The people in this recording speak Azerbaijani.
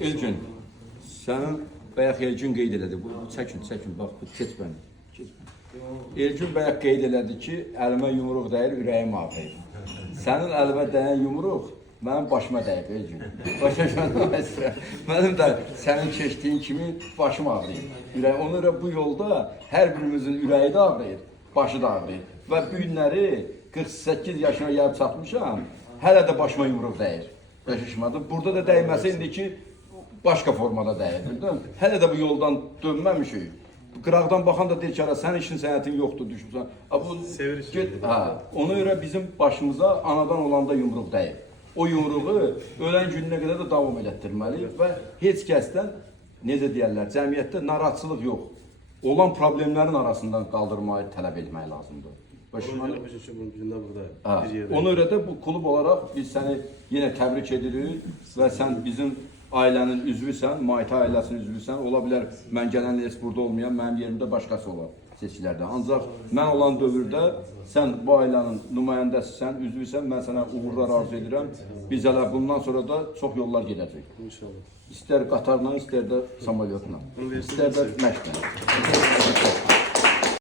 Elgin, sənin bayaq Elgin qeyd elədi. Çəkin, bax, keç bəni. Elgin bayaq qeyd elədi ki, əlimə yumruq dəyir, ürəyim ağrıyır. Sənin əlimə dəyən yumruq mənim başıma dəyib, Elgin. Mənim də sənin keçdiyin kimi başım ağrıyır. Ona görə bu yolda hər birimizin ürəyi də ağrıyır, başı da ağrıyır. Və bu günləri 48 yaşına gəlib çatmışam, hələ də başıma yumruq dəyir. Burada da dəyməsi indi ki, başqa formada dəyir, bildin? Hələ də bu yoldan dönməmişik. Qıraqdan baxan da deyir ki, sən işin sənətin yoxdur, düşmüsən. Sevir işin. Ona görə bizim başımıza anadan olanda yumruq dəyir. O yumruğu ölən gününə qədər də davam elətdirməliyik və heç kəsdən, necə deyərlər, cəmiyyətdə narahatçılıq yox. Olan problemlərin arasından qaldırmayı tələb etmək lazımdır. Ona görə də bu klub olaraq biz səni yenə təbrik edirik və sən bizim ailənin üzvüsən, Maitə ailəsinin üzvüsən. Ola bilər, mən gələn heç burada olmayan, mənim yerimdə başqası olar seçkilərdə. Ancaq mən olan dövrdə sən bu ailənin nümayəndəsisən, üzvüsən, mən sənə uğurlar arzu edirəm. Biz hələ bundan sonra da çox yollar gedəcək. İnşallah. İstər qatarla, istər də samolyotla, istər də məşqlə.